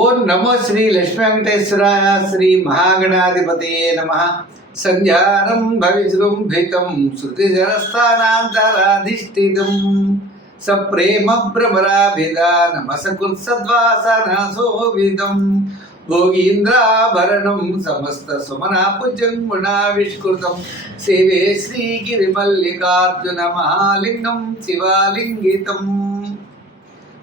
ఓం నమో శ్రీ లక్ష్మీ వెంకటేశ్వరాయ శ్రీ మహాగణాధిపతయే నమ. సంధ్యారం భవిజృంభితం శృతిజరస్థానాంతరాధిష్ఠితం సప్రేమ భ్రమరాభిధానమసకృత్సద్వాసనసోవిదం భోగీంద్రాభరణం సమస్త సుమనాపుజన్ముణావిష్కృతం సేవే శ్రీగిరిమల్లికార్జున మహాలింగం శివాలింగితం.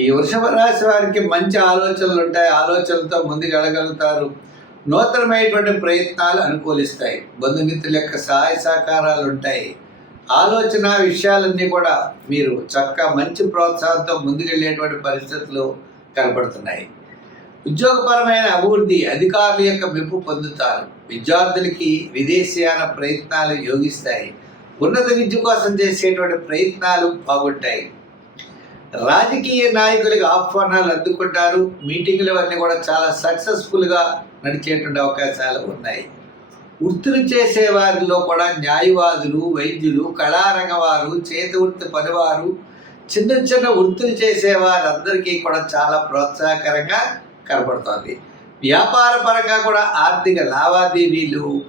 ఈ వృషభ రాశి వారికి మంచి ఆలోచనలు ఉంటాయి. ఆలోచనలతో ముందుకు వెళ్ళగలుగుతారు నూతనమైనటువంటి ప్రయత్నాలు అనుకూలిస్తాయి. బంధుమిత్రుల యొక్క సహాయ సహకారాలు ఉంటాయి. ఆలోచన విషయాలన్నీ కూడా మీరు చక్కగా మంచి ప్రోత్సాహంతో ముందుకెళ్ళేటువంటి పరిస్థితులు కనబడుతున్నాయి ఉద్యోగపరమైన అభివృద్ధి అధికారుల యొక్క మెప్పు పొందుతారు. విద్యార్థులకి విదేశీయాన ప్రయత్నాలు యోగిస్తాయి. ఉన్నత విద్య కోసం చేసేటువంటి ప్రయత్నాలు బాగుంటాయి. రాజకీయ నాయకులకు ఆహ్వానాలు అందుకుంటారు. మీటింగులు అన్నీ కూడా చాలా సక్సెస్ఫుల్గా నడిచేటువంటి అవకాశాలు ఉన్నాయి. వృత్తులు చేసే వారిలో కూడా న్యాయవాదులు వైద్యులు కళారంగవారు చేతి వృత్తి పనివారు చిన్న చిన్న వృత్తులు చేసే వారందరికీ కూడా చాలా ప్రోత్సాహకరంగా కనబడుతోంది. వ్యాపార పరంగా కూడా ఆర్థిక లావాదేవీలు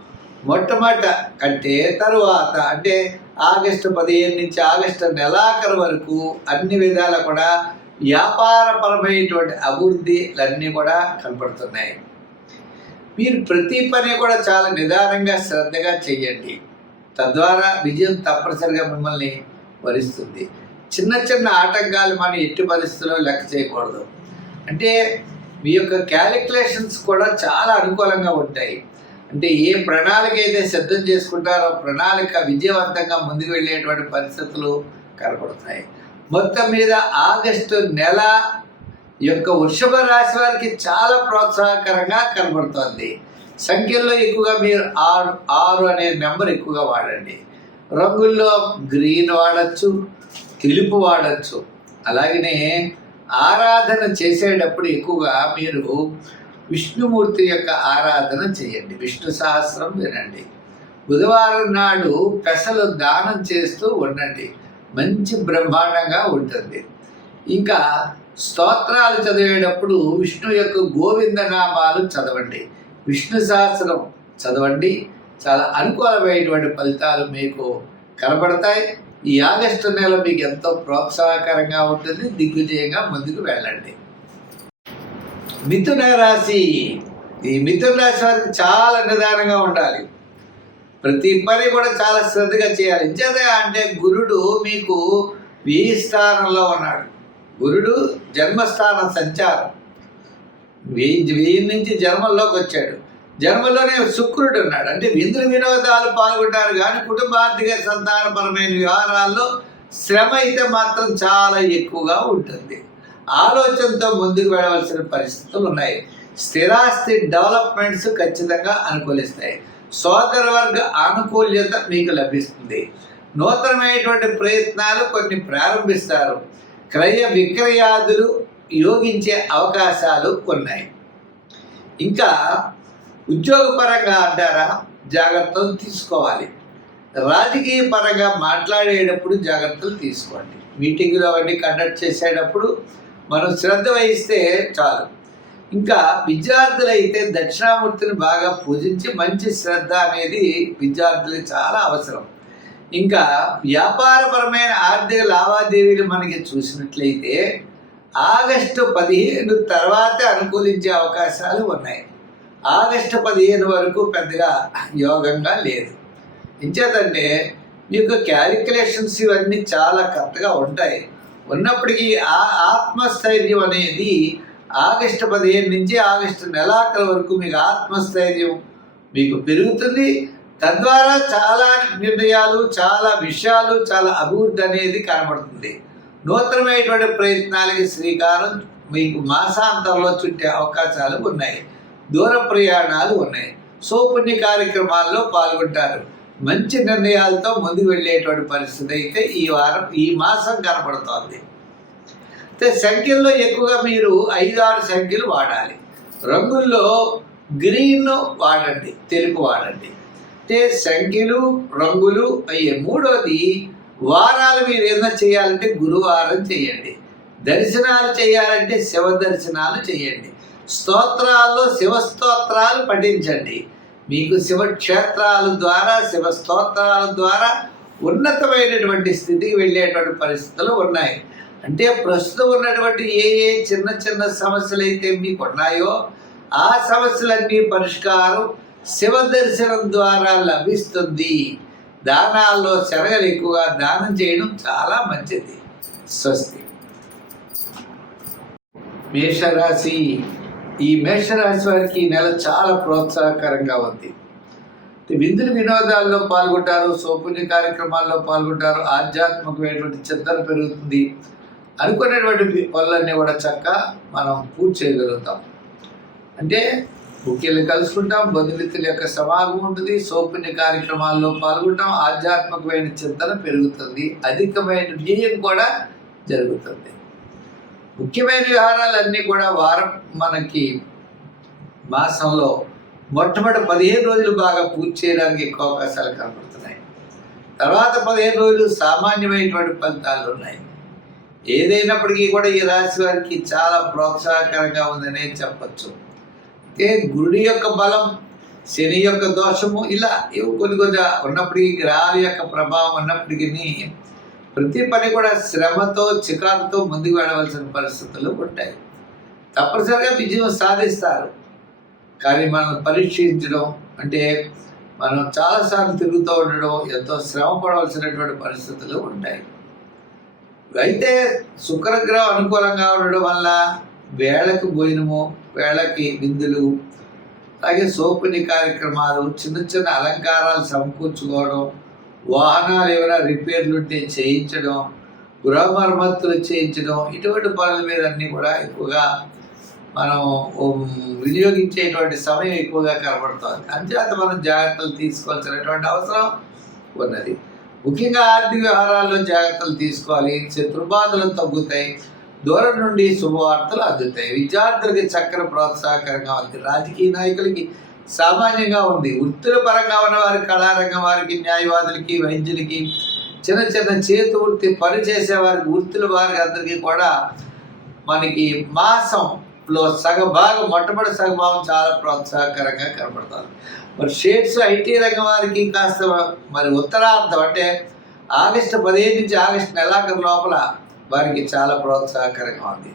మొట్టమొదట అంటే తరువాత అంటే ఆగస్టు పదిహేను నుంచి ఆగస్టు నెలాఖరు వరకు అన్ని విధాలు కూడా వ్యాపారపరమైనటువంటి అభివృద్ధిలన్నీ కూడా కనపడుతున్నాయి. మీరు ప్రతి పని కూడా చాలా నిదానంగా శ్రద్ధగా చేయండి తద్వారా విజయం తప్పనిసరిగా మిమ్మల్ని వరిస్తుంది. చిన్న చిన్న ఆటంకాలు మనం ఎట్టి పరిస్థితుల్లో లెక్క చేయకూడదు. అంటే మీ యొక్క క్యాలిక్యులేషన్స్ కూడా చాలా అనుకూలంగా ఉంటాయి. అంటే ఏ ప్రణాళిక అయితే సిద్ధం చేసుకుంటారో ప్రణాళిక విజయవంతంగా ముందుకు వెళ్ళేటువంటి పరిస్థితులు కనపడుతున్నాయి. మొత్తం మీద ఆగస్టు నెల యొక్క వృషభ రాశి వారికి చాలా ప్రోత్సాహకరంగా కనబడుతోంది. సంఖ్యల్లో ఎక్కువగా మీరు ఆరు ఆరు అనే నెంబర్ ఎక్కువగా వాడండి. రంగుల్లో గ్రీన్ వాడచ్చు తెలుపు వాడచ్చు. అలాగనే ఆరాధన చేసేటప్పుడు ఎక్కువగా మీరు విష్ణుమూర్తి యొక్క ఆరాధన చేయండి. విష్ణు సహస్రం వినండి. బుధవారం నాడు పెసలు దానం చేస్తూ ఉండండి. మంచి బ్రహ్మాండంగా ఉంటుంది. ఇంకా స్తోత్రాలు చదివేటప్పుడు విష్ణు యొక్క గోవింద నామాలు చదవండి. విష్ణు సహస్రం చదవండి. చాలా అనుకూలమైనటువంటి ఫలితాలు మీకు కనబడతాయి. ఈ ఆగస్టు నెల మీకు ఎంతో ప్రోత్సాహకరంగా ఉంటుంది. దిగ్విజయంగా ముందుకు వెళ్ళండి. మిథున రాశి ఈ మిథున రాశి వారికి చాలా నిదానంగా ఉండాలి. ప్రతి పని కూడా చాలా శ్రద్ధగా చేయాలి. ఇంచేత అంటే గురుడు మీకు ఈ స్థానంలో ఉన్నాడు. గురుడు జన్మస్థాన సంచారం. వెయ్యి వెయ్యి నుంచి జన్మల్లోకి వచ్చాడు. జన్మలోనే శుక్రుడు ఉన్నాడు. అంటే విందు వినోదాలు పాల్గొంటారు కానీ కుటుంబ ఆర్థిక సంతానపరమైన వ్యవహారాల్లో శ్రమ అయితే మాత్రం చాలా ఎక్కువగా ఉంటుంది. ఆలోచనతో ముందుకు వెళ్ళవలసిన పరిస్థితులు ఉన్నాయి. స్థిరాస్తి డెవలప్మెంట్స్ ఖచ్చితంగా అనుకూలిస్తాయి. సోదర వర్గ ఆనుకూల్యత మీకు లభిస్తుంది. నూతనమైనటువంటి ప్రయత్నాలు కొన్ని ప్రారంభిస్తారు. క్రయ విక్రయాదులు యోగించే అవకాశాలు ఉన్నాయి ఇంకా ఉద్యోగపరంగా అంటారా? జాగ్రత్తలు తీసుకోవాలి. రాజకీయ పరంగా మాట్లాడేటప్పుడు జాగ్రత్తలు తీసుకోండి. మీటింగ్లు అవన్నీ కండక్ట్ చేసేటప్పుడు మనం శ్రద్ధ వహిస్తే చాలు. ఇంకా విద్యార్థులైతే దక్షిణామూర్తిని బాగా పూజించి మంచి శ్రద్ధ అనేది విద్యార్థులకు చాలా అవసరం. ఇంకా వ్యాపారపరమైన ఆర్థిక లావాదేవీలు మనకి చూసినట్లయితే ఆగస్టు పదిహేను తర్వాతే అనుకూలించే అవకాశాలు ఉన్నాయి. ఆగస్టు పదిహేను వరకు పెద్దగా యోగంగా లేదు. ఇంచేతంటే మీకు క్యాలిక్యులేషన్స్ ఇవన్నీ చాలా కరెక్ట్గా ఉంటాయి. ఉన్నప్పటికీ ఆ ఆత్మస్థైర్యం అనేది ఆగస్టు పదిహేను నుంచి ఆగస్టు నెలాఖరు వరకు మీకు ఆత్మస్థైర్యం మీకు పెరుగుతుంది. తద్వారా చాలా నిర్ణయాలు చాలా విషయాలు చాలా అభివృద్ధి అనేది కనబడుతుంది. నూతనమైనటువంటి ప్రయత్నాలకి శ్రీకారం మీకు మాసాంతంలో చుట్టే అవకాశాలు ఉన్నాయి. దూర ప్రయాణాలు ఉన్నాయి. సోపుణ్య కార్యక్రమాల్లో పాల్గొంటారు. మంచి నిర్ణయాలతో ముందుకు వెళ్ళేటువంటి పరిస్థితి అయితే ఈ వారం ఈ మాసం కనపడుతోంది. అయితే సంఖ్యల్లో ఎక్కువగా మీరు ఐదు ఆరు సంఖ్యలు వాడాలి. రంగుల్లో గ్రీన్ వాడండి తెలుపు వాడండి. అంటే సంఖ్యలు రంగులు అయ్యే మూడోది వారాలు మీరు ఏదైనా చేయాలంటే గురువారం చేయండి. దర్శనాలు చేయాలంటే శివ దర్శనాలు చేయండి. స్తోత్రాల్లో శివ స్తోత్రాలు పఠించండి. మీకు శివక్షేత్రాల ద్వారా శివ స్తోత్రాల ద్వారా ఉన్నతమైనటువంటి స్థితికి వెళ్ళేటువంటి పరిస్థితులు ఉన్నాయి. అంటే ప్రస్తుతం ఉన్నటువంటి ఏ ఏ చిన్న చిన్న సమస్యలు అయితే మీకు ఉన్నాయో ఆ సమస్యలన్నీ పరిష్కారం శివ దర్శనం ద్వారా లభిస్తుంది. దానాల్లో శరగలు ఎక్కువగా దానం చేయడం చాలా మంచిది. స్వస్తి. మేషరాశి ఈ మేషరాశి వారికి ఈ నెల చాలా ప్రోత్సాహకరంగా ఉంది. విందులు వినోదాల్లో పాల్గొంటారు సౌపుణ్య కార్యక్రమాల్లో పాల్గొంటారు ఆధ్యాత్మికమైనటువంటి చింతన పెరుగుతుంది. అనుకునేటువంటి పనులన్నీ కూడా చక్క మనం పూర్తి చేయగలుగుతాం. అంటే ముఖ్యులు కలుసుకుంటాం బంధుమిత్రుల యొక్క సమాగం ఉంటుంది సౌపుణ్య కార్యక్రమాల్లో పాల్గొంటాం ఆధ్యాత్మికమైన చింతన పెరుగుతుంది అధికమైన వ్యయం కూడా జరుగుతుంది. ముఖ్యమైన వ్యవహారాలన్నీ కూడా వారం మనకి మాసంలో మొట్టమొదటి పదిహేను రోజులు బాగా పూర్తి చేయడానికి ఎక్కువ అవకాశాలు కనబడుతున్నాయి. తర్వాత పదిహేను రోజులు సామాన్యమైనటువంటి ఫలితాలు ఉన్నాయి. ఏదైనప్పటికీ కూడా ఈ రాశి వారికి చాలా ప్రోత్సాహకరంగా ఉందనే చెప్పచ్చు. అయితే గురుడి యొక్క బలం శని యొక్క దోషము ఇలా ఇవి కొన్ని కొన్ని ఉన్నప్పటికీ గ్రహాల యొక్క ప్రభావం ఉన్నప్పటికీ ప్రతి పని కూడా శ్రమతో చికాకుతో ముందుకు వెళ్ళవలసిన పరిస్థితులు ఉంటాయి. తప్పనిసరిగా విజయం సాధిస్తారు. కానీ మనం పరీక్షించడం అంటే మనం చాలాసార్లు తిరుగుతూ ఉండడం ఎంతో శ్రమ పడవలసినటువంటి పరిస్థితులు ఉంటాయి. అయితే శుక్రగ్రహం అనుకూలంగా ఉండడం వల్ల వేళకు భోజనము వేళకి విందులు అలాగే సోపుని కార్యక్రమాలు చిన్న చిన్న అలంకారాలు సమకూర్చుకోవడం వాహనాలు ఏమైనా రిపేర్లు ఉంటే చేయించడం గృహ మరమ్మతులు చేయించడం ఇటువంటి పనుల మీద అన్నీ కూడా ఎక్కువగా మనం వినియోగించేటువంటి సమయం ఎక్కువగా కనబడుతుంది. అంచేత మనం జాగ్రత్తలు తీసుకోవాల్సినటువంటి అవసరం ఉన్నది. ముఖ్యంగా ఆర్థిక వ్యవహారాల్లో జాగ్రత్తలు తీసుకోవాలి. శత్రుబాధలు తగ్గుతాయి. దూరం నుండి శుభవార్తలు అందుతాయి. విద్యార్థులకి చక్కని ప్రోత్సాహకరంగా ఉంది రాజకీయ నాయకులకి సామాన్యంగా ఉంది. వృత్తుల పరంగా ఉన్న వారికి కళారంగం వారికి న్యాయవాదులకి వైద్యులకి చిన్న చిన్న చేతి వృత్తి పని చేసేవారికి వృత్తుల వారికి అందరికీ కూడా మనకి మాసంలో సగభాగం మొట్టమొదటి సగభాగం చాలా ప్రోత్సాహకరంగా కనపడతారు. మరి షేడ్స్ ఐటీ రంగం వారికి కాస్త మరి ఉత్తరార్థం అంటే ఆగస్టు పదిహేను నుంచి ఆగస్టు నెలాఖరు లోపల వారికి చాలా ప్రోత్సాహకరంగా ఉంది.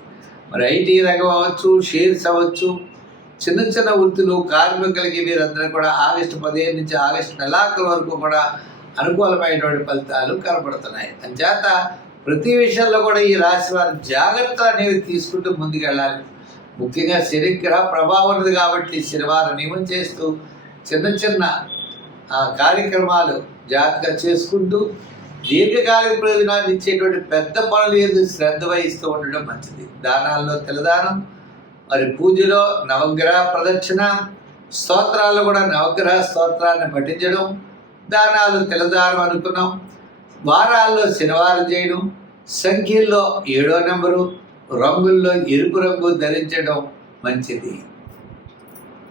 మరి ఐటీ రంగం అవ్వచ్చు షేర్స్ అవ్వచ్చు చిన్న చిన్న వృత్తులు కార్మికులకి వీరందరూ కూడా ఆగస్టు పదిహేను నుంచి ఆగస్టు నెలాఖరు వరకు కూడా అనుకూలమైనటువంటి ఫలితాలు కనబడుతున్నాయి. అంచేత ప్రతి విషయంలో కూడా ఈ రాశి వారి జాగ్రత్త అనేవి తీసుకుంటూ ముందుకెళ్ళాలి. ముఖ్యంగా శనిగ్రహ ప్రభావం ఉంది కాబట్టి శనివారం నియమం చేస్తూ చిన్న చిన్న కార్యక్రమాలు జాగ్రత్తగా చేసుకుంటూ దీర్ఘకాలిక ప్రయోజనాలు ఇచ్చేటువంటి పెద్ద పనులు ఏదో శ్రద్ధ వహిస్తూ ఉండడం మంచిది. దానాల్లో తెలదానం మరి పూజలో నవగ్రహ ప్రదక్షిణ స్తోత్రాలు కూడా నవగ్రహ స్తోత్రాన్ని పఠించడం దానాలు తెలదారం అనుకున్నాం. వారాల్లో శనివారం చేయడం సంఖ్యల్లో ఏడో నెంబరు రంగుల్లో ఎరుపు రంగు ధరించడం మంచిది.